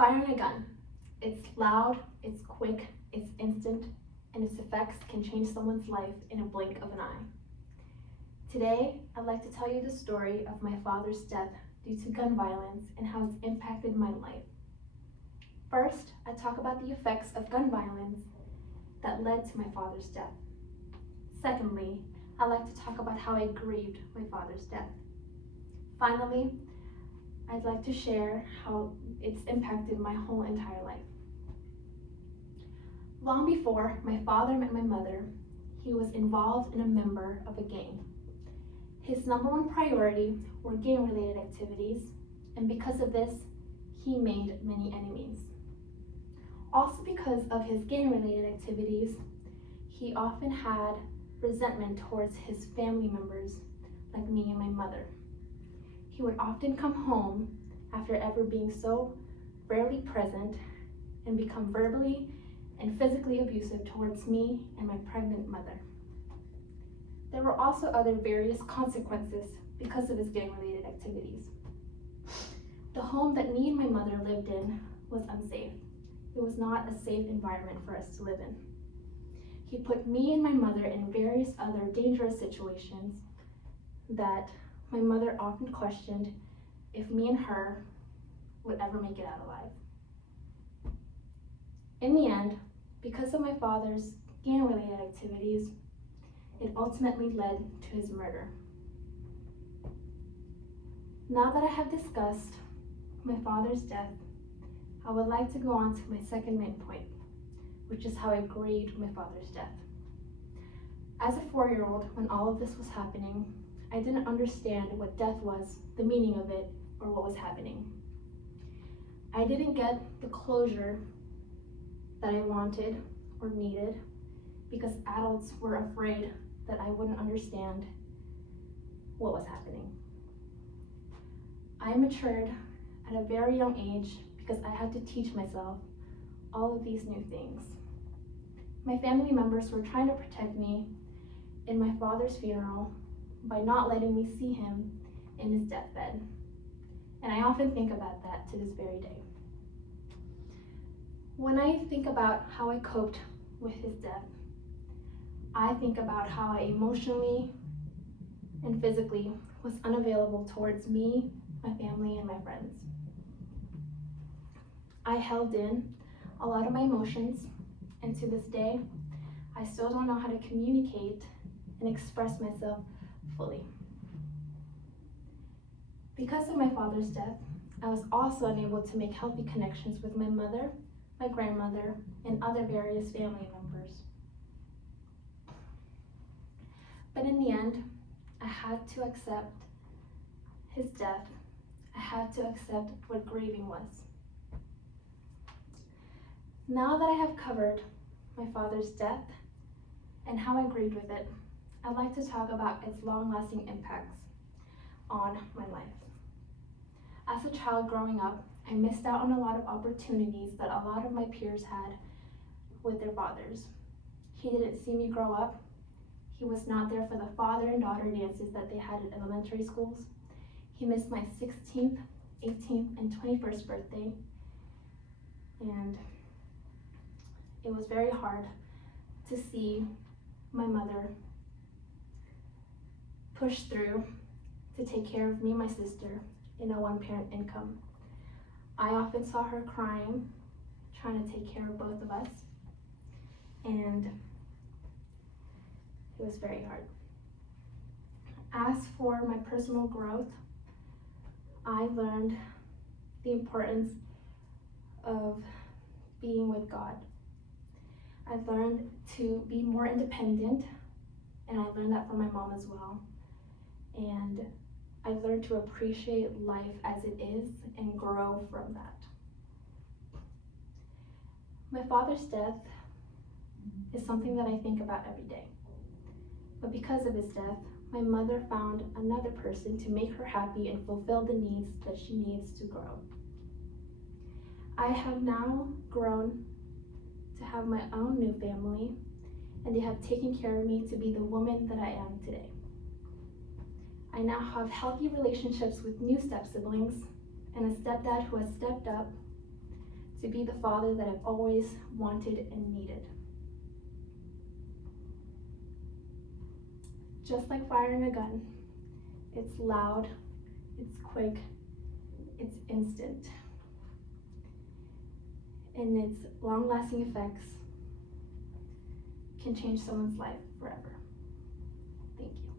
Firing a gun. It's loud, it's quick, it's instant, and its effects can change someone's life in a blink of an eye. Today, I'd like to tell you the story of my father's death due to gun violence and how it's impacted my life. First, I talk about the effects of gun violence that led to my father's death. Secondly, I'd like to talk about how I grieved my father's death. Finally, I'd like to share how it's impacted my whole entire life. Long before my father met my mother, he was involved in a member of a gang. His number one priority were gang-related activities, and because of this, he made many enemies. Also because of his gang-related activities, he often had resentment towards his family members, like me and my mother. He would often come home after ever being so rarely present and become verbally and physically abusive towards me and my pregnant mother. There were also other various consequences because of his gang-related activities. The home that me and my mother lived in was unsafe. It was not a safe environment for us to live in. He put me and my mother in various other dangerous situations that my mother often questioned if me and her would ever make it out alive. In the end, because of my father's gang-related activities, it ultimately led to his murder. Now that I have discussed my father's death, I would like to go on to my second main point, which is how I grieved my father's death. As a 4-year-old, when all of this was happening, I didn't understand what death was, the meaning of it, or what was happening. I didn't get the closure that I wanted or needed because adults were afraid that I wouldn't understand what was happening. I matured at a very young age because I had to teach myself all of these new things. My family members were trying to protect me in my father's funeral by not letting me see him in his deathbed. And I often think about that to this very day. When I think about how I coped with his death, I think about how I emotionally and physically was unavailable towards me, my family, and my friends. I held in a lot of my emotions, and to this day, I still don't know how to communicate and express myself fully. Because of my father's death, I was also unable to make healthy connections with my mother, my grandmother, and other various family members. But in the end, I had to accept his death. I had to accept what grieving was. Now that I have covered my father's death and how I grieved with it, I'd like to talk about its long-lasting impacts on my life. As a child growing up, I missed out on a lot of opportunities that a lot of my peers had with their fathers. He didn't see me grow up. He was not there for the father and daughter dances that they had at elementary schools. He missed my 16th, 18th, and 21st birthday. And it was very hard to see my mother push through to take care of me and my sister in a one-parent income. I often saw her crying, trying to take care of both of us, and it was very hard. As for my personal growth, I learned the importance of being with God. I learned to be more independent, and I learned that from my mom as well. And I learned to appreciate life as it is and grow from that. My father's death is something that I think about every day. But because of his death, my mother found another person to make her happy and fulfill the needs that she needs to grow. I have now grown to have my own new family, and they have taken care of me to be the woman that I am today. I now have healthy relationships with new step-siblings and a stepdad who has stepped up to be the father that I've always wanted and needed. Just like firing a gun, it's loud, it's quick, it's instant, and its long-lasting effects can change someone's life forever. Thank you.